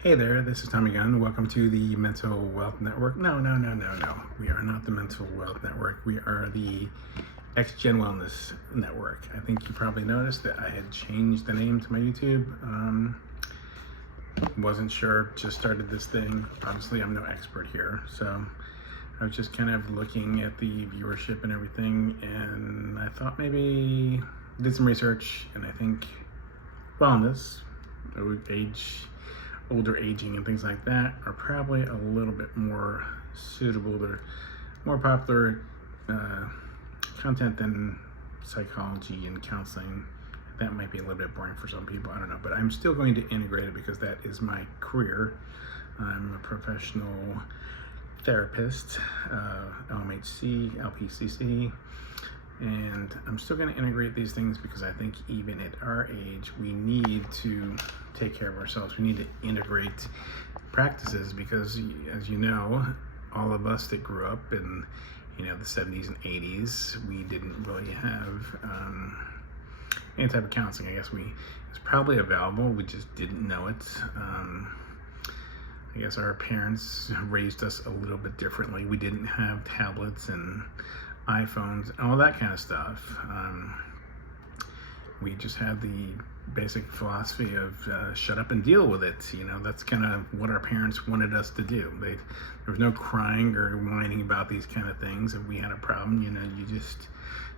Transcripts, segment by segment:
Hey there, this is Tommy Gunn. Welcome to the Mental Wealth Network. No. We are not the Mental Wealth Network. We are the X-Gen Wellness Network. I think you probably noticed that I had changed the name to my YouTube. Wasn't sure, just started this thing. Obviously, I'm no expert here. So I was just kind of looking at the viewership and everything, and I thought maybe did some research, and I think wellness, older aging and things like that are probably a little bit more suitable. They're more popular content than psychology and counseling. That might be a little bit boring for some people, I don't know, but I'm still going to integrate it because that is my career. I'm a professional therapist, LMHC, LPCC, and I'm still going to integrate these things because I think even at our age, we need to take care of ourselves. We need to integrate practices because, as you know, all of us that grew up in the 70s and 80s, we didn't really have any type of counseling. I guess it's probably available. We just didn't know it. I guess our parents raised us a little bit differently. We didn't have tablets and iPhones and all that kind of stuff. We just had the basic philosophy of shut up and deal with it. That's kind of what our parents wanted us to do. There was no crying or whining about these kind of things. If we had a problem, you just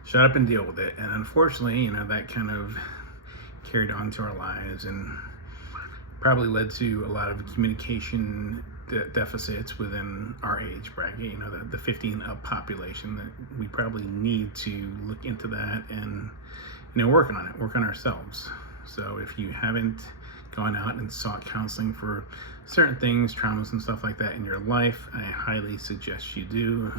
shut up and deal with it. And unfortunately, that kind of carried on to our lives and probably led to a lot of communication deficits within our age bracket, the 15 up population. That we probably need to look into that and work on ourselves. So if you haven't gone out and sought counseling for certain things, traumas and stuff like that in your life, I highly suggest you do.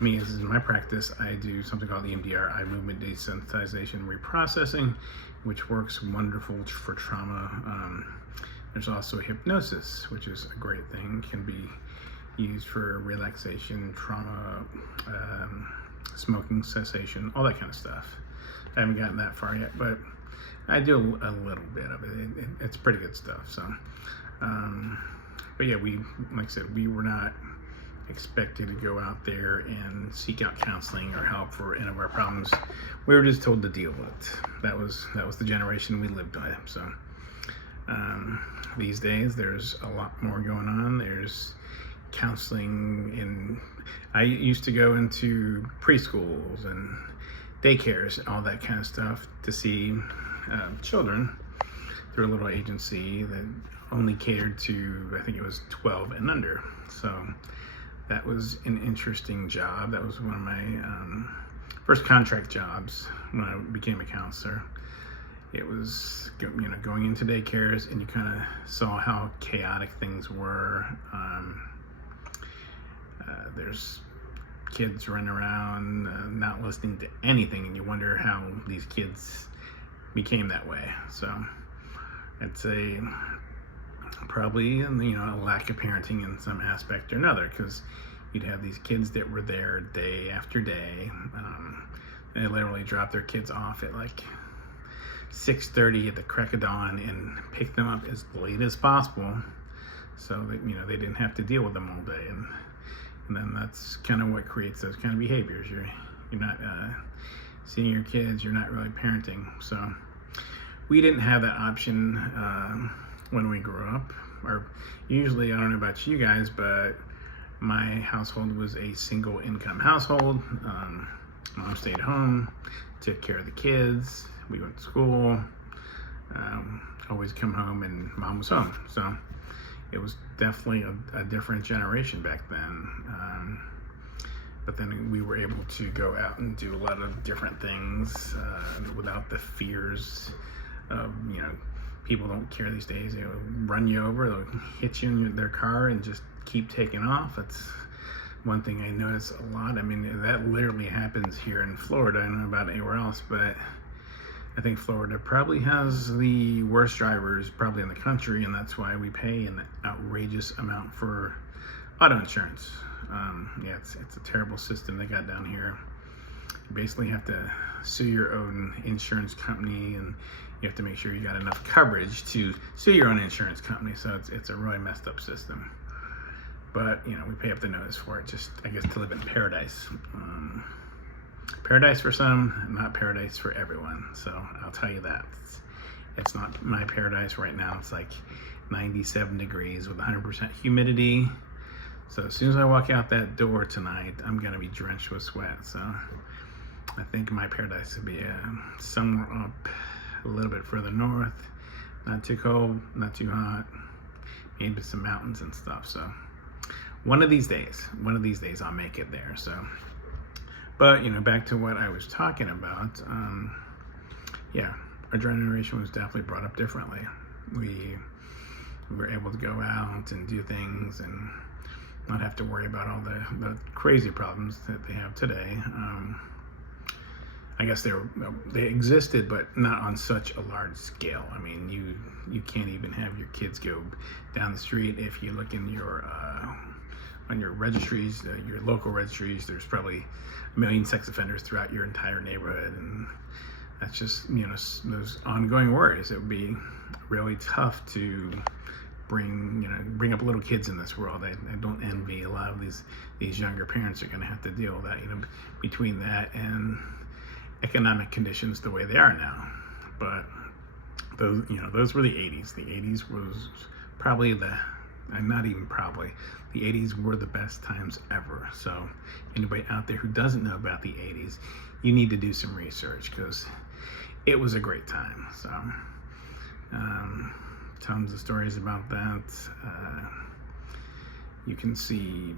Me, as is my practice, I do something called EMDR, eye movement desensitization reprocessing, which works wonderful for trauma. There's also hypnosis, which is a great thing, can be used for relaxation, trauma, smoking cessation, all that kind of stuff. I haven't gotten that far yet, but I do a little bit of it. It's pretty good stuff. So, but yeah, like I said, we were not expected to go out there and seek out counseling or help for any of our problems. We were just told to deal with it. That was the generation we lived by. So these days there's a lot more going on. There's counseling, and I used to go into preschools and daycares, all that kind of stuff, to see children through a little agency that only catered to, I think it was 12 and under. So that was an interesting job. That was one of my first contract jobs when I became a counselor. It was, going into daycares, and you kind of saw how chaotic things were. There's kids running around not listening to anything, and you wonder how these kids became that way. So I'd say probably a lack of parenting in some aspect or another, because you'd have these kids that were there day after day. They literally drop their kids off at like 6:30 at the crack of dawn and pick them up as late as possible, so that they didn't have to deal with them all day. And then that's kind of what creates those kind of behaviors. You're not seeing your kids, you're not really parenting. So we didn't have that option when we grew up. Or usually, I don't know about you guys, but my household was a single income household. Mom stayed home, took care of the kids. We went to school, always come home and mom was home. So it was definitely a different generation back then. But then we were able to go out and do a lot of different things without the fears of, people don't care these days. They'll run you over, they'll hit you in their car and just keep taking off. That's one thing I notice a lot. I mean, that literally happens here in Florida. I don't know about anywhere else, but I think Florida probably has the worst drivers probably in the country, and that's why we pay an outrageous amount for auto insurance. Yeah, it's a terrible system they got down here. You basically have to sue your own insurance company, and you have to make sure you got enough coverage to sue your own insurance company. So it's a really messed up system. But, you know, we pay up the nose for it, just, I guess, to live in paradise. Paradise for some, not paradise for everyone. So I'll tell you that. It's not my paradise right now. It's like 97 degrees with 100% humidity. So as soon as I walk out that door tonight, I'm going to be drenched with sweat. So I think my paradise would be somewhere up a little bit further north. Not too cold, not too hot. Maybe some mountains and stuff. So one of these days I'll make it there. So, but, you know, back to what I was talking about. Yeah, our generation was definitely brought up differently. We were able to go out and do things and not have to worry about all the crazy problems that they have today. I guess they existed, but not on such a large scale. I mean, you can't even have your kids go down the street. If you look in your on your registries, your local registries, there's probably 1 million sex offenders throughout your entire neighborhood, and that's just, you know, those ongoing worries. It would be really tough to bring up little kids in this world. I don't envy a lot of these younger parents are going to have to deal with that, you know, between that and economic conditions the way they are now. But those were the 80s. The 80s was probably not even probably, the 80s were the best times ever. So anybody out there who doesn't know about the 80s, you need to do some research, because it was a great time. So tons of stories about that. You can see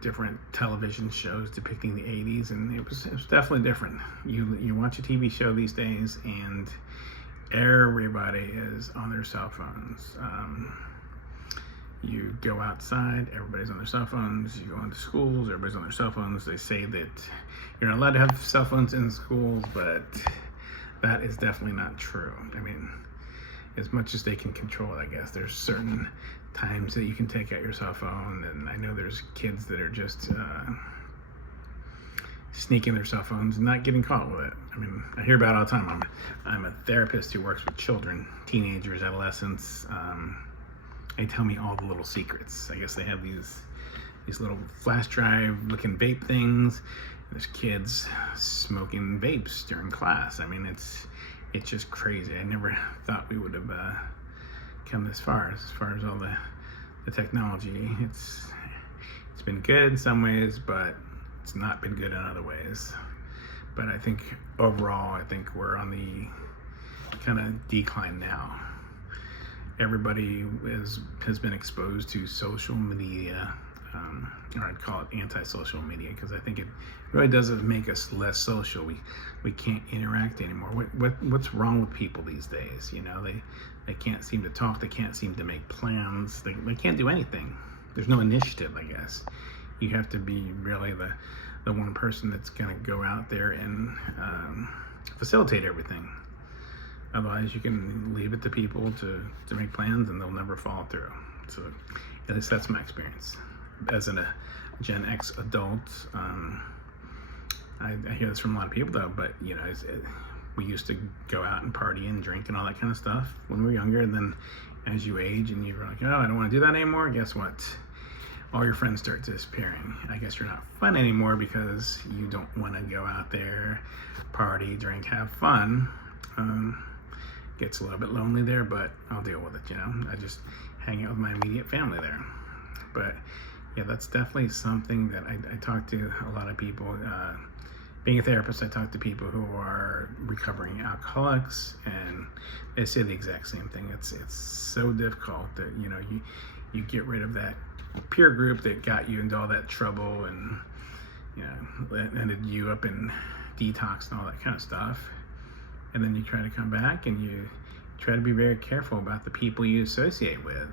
different television shows depicting the 80s, and it was definitely different. You watch a TV show these days, and everybody is on their cell phones. You go outside, everybody's on their cell phones. You go into schools, everybody's on their cell phones. They say that you're not allowed to have cell phones in schools, but that is definitely not true. I mean, as much as they can control it, I guess. There's certain times that you can take out your cell phone, and I know there's kids that are just sneaking their cell phones and not getting caught with it. I mean, I hear about it all the time. I'm a therapist who works with children, teenagers, adolescents. They tell me all the little secrets. I guess they have these little flash drive looking vape things. There's kids smoking vapes during class. I mean, it's just crazy. I never thought we would have come this far as all the technology. It's been good in some ways, but it's not been good in other ways. But I think overall, we're on the kind of decline now. Everybody has been exposed to social media, or I'd call it anti-social media, because I think it really does make us less social. We can't interact anymore. What's wrong with people these days? You know, they can't seem to talk. They can't seem to make plans. They can't do anything. There's no initiative, I guess. You have to be really the one person that's going to go out there and facilitate everything. Otherwise, you can leave it to people to make plans, and they'll never follow through. So at least that's my experience. As a Gen X adult, I hear this from a lot of people, though, but, you know, we used to go out and party and drink and all that kind of stuff when we were younger, and then as you age and you're like, oh, I don't want to do that anymore, guess what? All your friends start disappearing. I guess you're not fun anymore because you don't want to go out there, party, drink, have fun. Gets a little bit lonely there, but I'll deal with it, you know. I just hang out with my immediate family there. But yeah, that's definitely something that I talk to a lot of people. Being a therapist, I talk to people who are recovering alcoholics, and they say the exact same thing. It's so difficult that, you know, you get rid of that peer group that got you into all that trouble, and, you know, that ended you up in detox and all that kind of stuff. And then you try to come back, and you try to be very careful about the people you associate with,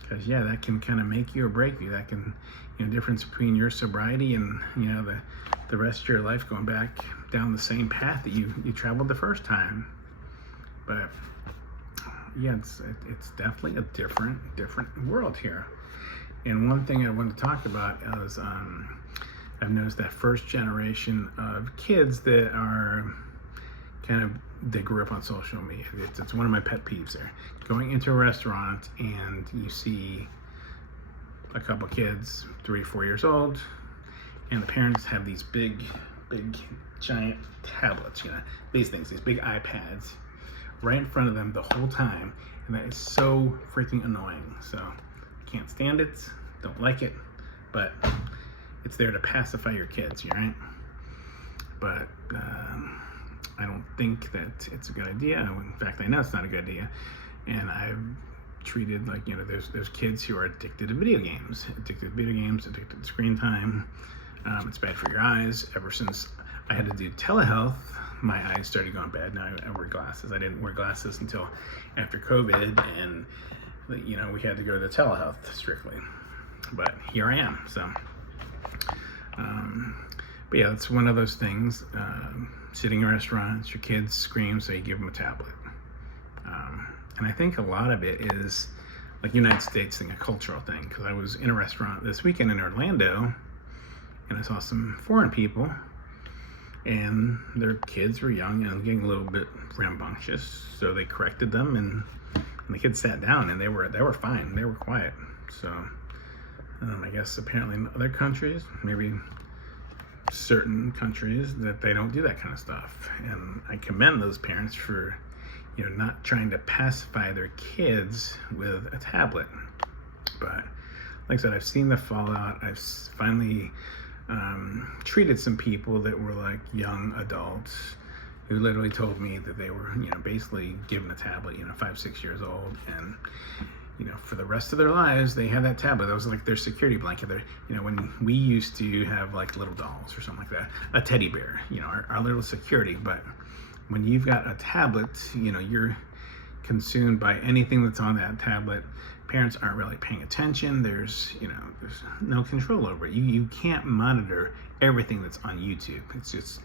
because yeah, that can kind of make you or break you. That can, you know, difference between your sobriety and, you know, the rest of your life going back down the same path that you traveled the first time. But yeah, it's definitely a different world here. And one thing I want to talk about is I've noticed that first generation of kids that are kind of they grew up on social media. It's one of my pet peeves there. Going into a restaurant and you see a couple kids, 3 or 4 years old, and the parents have these big, giant tablets, these things, these big iPads right in front of them the whole time, and that is so freaking annoying. So I can't stand it, don't like it, but it's there to pacify your kids, right? But I don't think that it's a good idea. In fact, I know it's not a good idea, and I've treated like, there's kids who are addicted to video games, addicted to screen time. It's bad for your eyes. Ever since I had to do telehealth, my eyes started going bad. Now I wear glasses. I didn't wear glasses until after COVID, and we had to go to telehealth strictly. But here I am. So, but yeah, it's one of those things. Sitting in restaurants, your kids scream, so you give them a tablet. And I think a lot of it is like United States thing, a cultural thing. Because I was in a restaurant this weekend in Orlando, and I saw some foreign people, and their kids were young and getting a little bit rambunctious. So they corrected them, and the kids sat down, and they were fine. They were quiet. So I guess apparently in other countries, maybe certain countries, that they don't do that kind of stuff. And I commend those parents for not trying to pacify their kids with a tablet. But like I said, I've seen the fallout. I've finally treated some people that were like young adults who literally told me that they were basically given a tablet, 5, 6 years old, and for the rest of their lives they had that tablet. That was like their security blanket. When we used to have like little dolls or something like that, a teddy bear, our little security. But when you've got a tablet, you're consumed by anything that's on that tablet. Parents aren't really paying attention. There's no control over it. You can't monitor everything that's on YouTube. It's just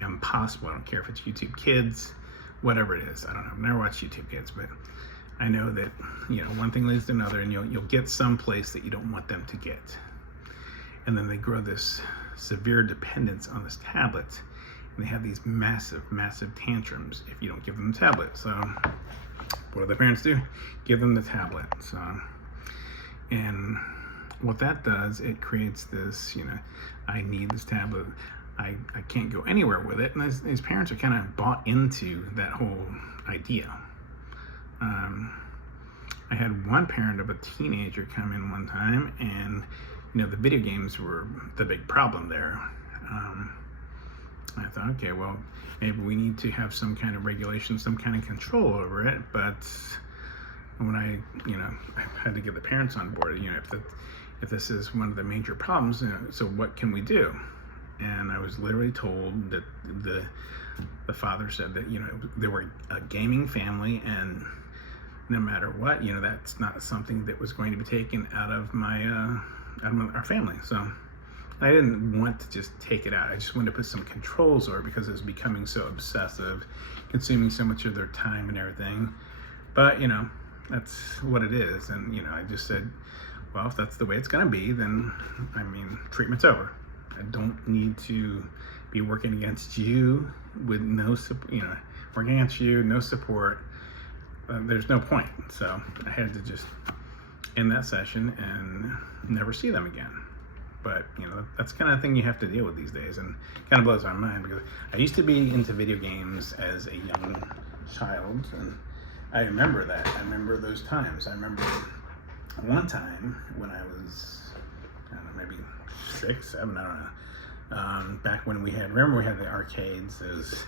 impossible. I don't care if it's YouTube Kids, whatever it is. I don't know. I've never watched YouTube Kids, but I know that one thing leads to another, and you'll get some place that you don't want them to get, and then they grow this severe dependence on this tablet, and they have these massive tantrums if you don't give them the tablet. So what do the parents do? Give them the tablet. So, and what that does, it creates this, I need this tablet. I can't go anywhere with it. And these parents are kind of bought into that whole idea. I had one parent of a teenager come in one time, and the video games were the big problem there. I thought, okay, well, maybe we need to have some kind of regulation, some kind of control over it. But when I had to get the parents on board, if this is one of the major problems, so what can we do? And I was literally told that the father said that they were a gaming family, and no matter what, that's not something that was going to be taken out of our family. So I didn't want to just take it out. I just wanted to put some controls over it because it was becoming so obsessive, consuming so much of their time and everything. But that's what it is. And I just said, well, if that's the way it's going to be, then treatment's over. I don't need to be working against you with no support. Working against you, no support. There's no point. So I had to just end that session and never see them again. But that's the kind of thing you have to deal with these days, and kind of blows my mind because I used to be into video games as a young child, and I remember that. I remember those times. I remember one time when I was, I don't know, maybe 6, 7, I don't know. Back when we had the arcades. As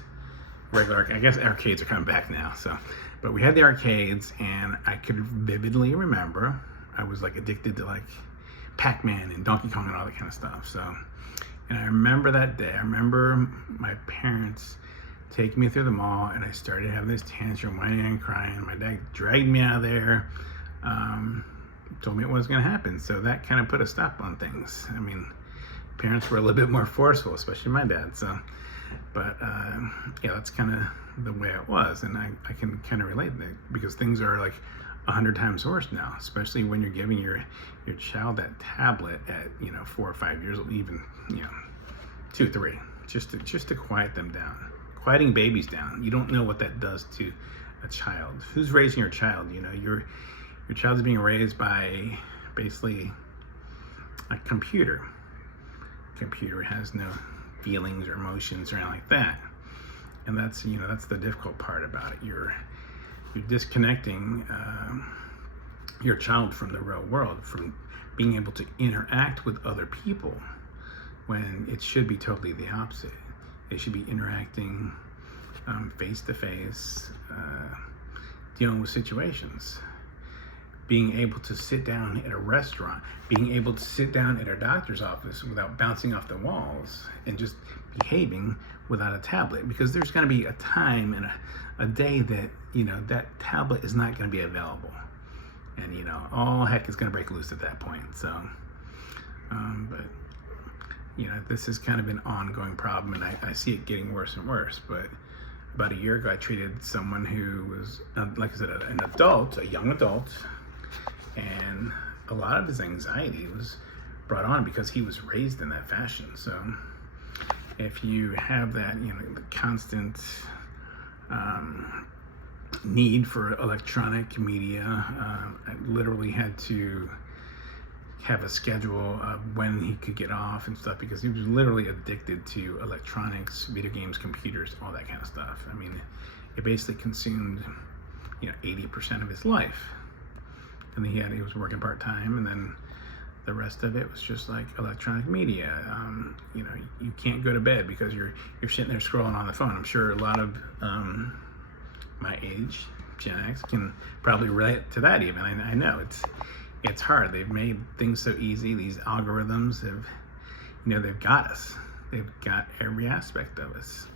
regular, I guess arcades are coming back now. So, but we had the arcades, and I could vividly remember I was like addicted to like Pac-Man and Donkey Kong and all that kind of stuff. So, and I remember that day. I remember my parents taking me through the mall, and I started having this tantrum, whining and crying. My dad dragged me out of there, told me it wasn't going to happen. So that kind of put a stop on things. Parents were a little bit more forceful, especially my dad. So, but yeah, that's kind of the way it was, and I can kind of relate to it because things are like 100 times worse now, especially when you're giving your child that tablet at 4 or 5 years old, even 2, 3, just to quiet them down, quieting babies down. You don't know what that does to a child. Who's raising your child? You know, your child's being raised by basically a computer. Computer has no feelings or emotions or anything like that. And that's, you know, that's the difficult part about it. You're disconnecting your child from the real world, from being able to interact with other people, when it should be totally the opposite. They should be interacting face to face, dealing with situations, being able to sit down at a restaurant, being able to sit down at a doctor's office without bouncing off the walls, and just behaving without a tablet, because there's going to be a time and a day that, you know, that tablet is not going to be available, and, you know, all heck is going to break loose at that point. So but, you know, this is kind of an ongoing problem, and I see it getting worse and worse. But about a year ago, I treated someone who was, like I said, an adult, a young adult, and a lot of his anxiety was brought on because he was raised in that fashion. So if you have that, you know, the constant need for electronic media, I literally had to have a schedule of when he could get off and stuff, because he was literally addicted to electronics, video games, computers, all that kind of stuff. I mean, it basically consumed, you know, 80% of his life. And then he was working part-time, and then the rest of it was just like electronic media. You know, you can't go to bed because you're sitting there scrolling on the phone. I'm sure a lot of my age, Gen X, can probably relate to that even. I know it's hard. They've made things so easy. These algorithms have, you know, they've got us. They've got every aspect of us.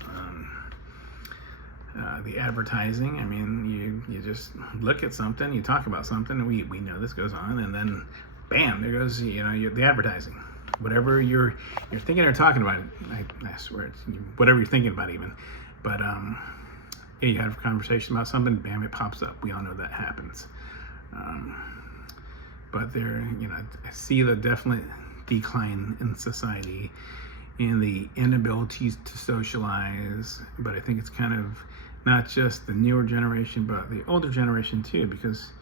The advertising, I mean, you just look at something, you talk about something, and we know this goes on, and then bam, there goes, you know, the advertising. Whatever you're thinking or talking about, I swear, it's whatever you're thinking about even. But yeah, you have a conversation about something, bam, it pops up. We all know that happens. But there, you know, I see the definite decline in society and the inabilities to socialize. But I think it's kind of not just the newer generation, but the older generation too, because,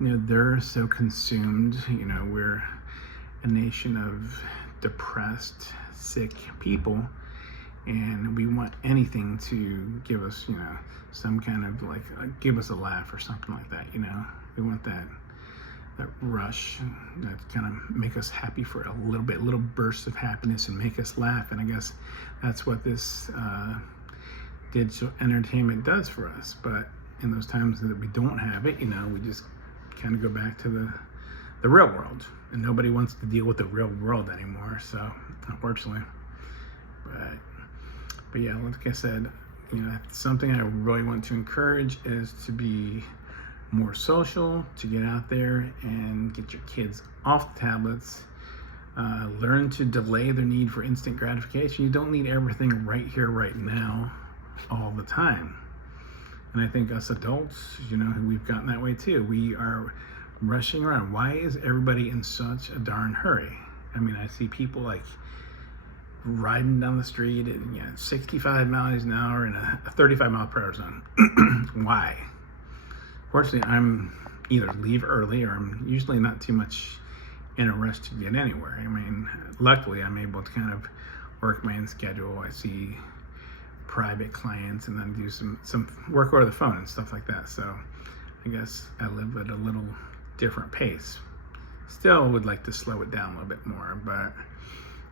you know, they're so consumed. You know, we're a nation of depressed, sick people, and we want anything to give us, you know, some kind of like give us a laugh or something like that. You know, we want that rush that kind of make us happy for a little bursts of happiness and make us laugh. And I guess that's what this digital entertainment does for us. But in those times that we don't have it, you know, we just kind of go back to the real world, and nobody wants to deal with the real world anymore. So unfortunately, but yeah, like I said, you know, something I really want to encourage is to be more social, to get out there and get your kids off the tablets. Learn to delay their need for instant gratification. You don't need everything right here, right now, all the time. And I think us adults, you know, we've gotten that way too. We are rushing around. Why is everybody in such a darn hurry? I mean, I see people like riding down the street at 65 miles an hour in a 35 mile per hour zone. Why? Fortunately, I'm either leave early, or I'm usually not too much in a rush to get anywhere. I mean, luckily, I'm able to kind of work my own schedule. I see private clients and then do some work over the phone and stuff like that. So I guess I live at a little different pace. Still would like to slow it down a little bit more, but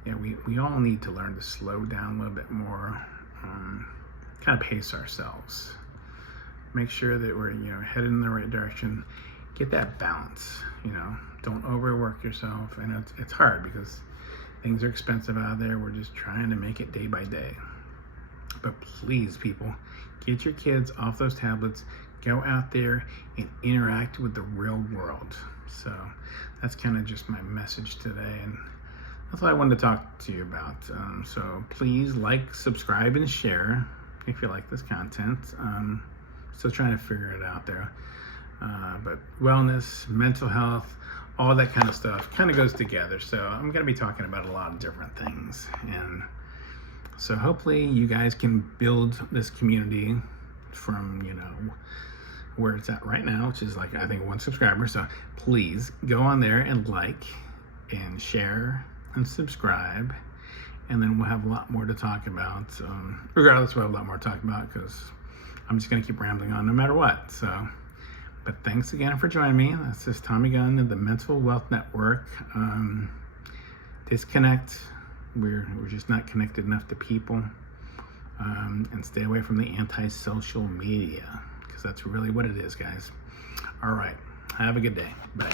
yeah, we all need to learn to slow down a little bit more, kind of pace ourselves. Make sure that we're, you know, headed in the right direction. Get that balance, you know. Don't overwork yourself. And it's hard because things are expensive out there. We're just trying to make it day by day. But please, people, get your kids off those tablets. Go out there and interact with the real world. So that's kind of just my message today. And that's what I wanted to talk to you about. So please like, subscribe, and share if you like this content. Still trying to figure it out there. But wellness, mental health, all that kind of stuff kind of goes together. So I'm going to be talking about a lot of different things. And So hopefully you guys can build this community from, where it's at right now, which is like, I think 1 subscriber. So please go on there and like and share and subscribe. And then we'll have a lot more to talk about. Regardless, we'll have a lot more to talk about because I'm just going to keep rambling on no matter what. So, but thanks again for joining me. This is Tommy Gunn of the Mental Wealth Network. Disconnect. We're just not connected enough to people. And stay away from the anti-social media, because that's really what it is, guys. All right. Have a good day. Bye.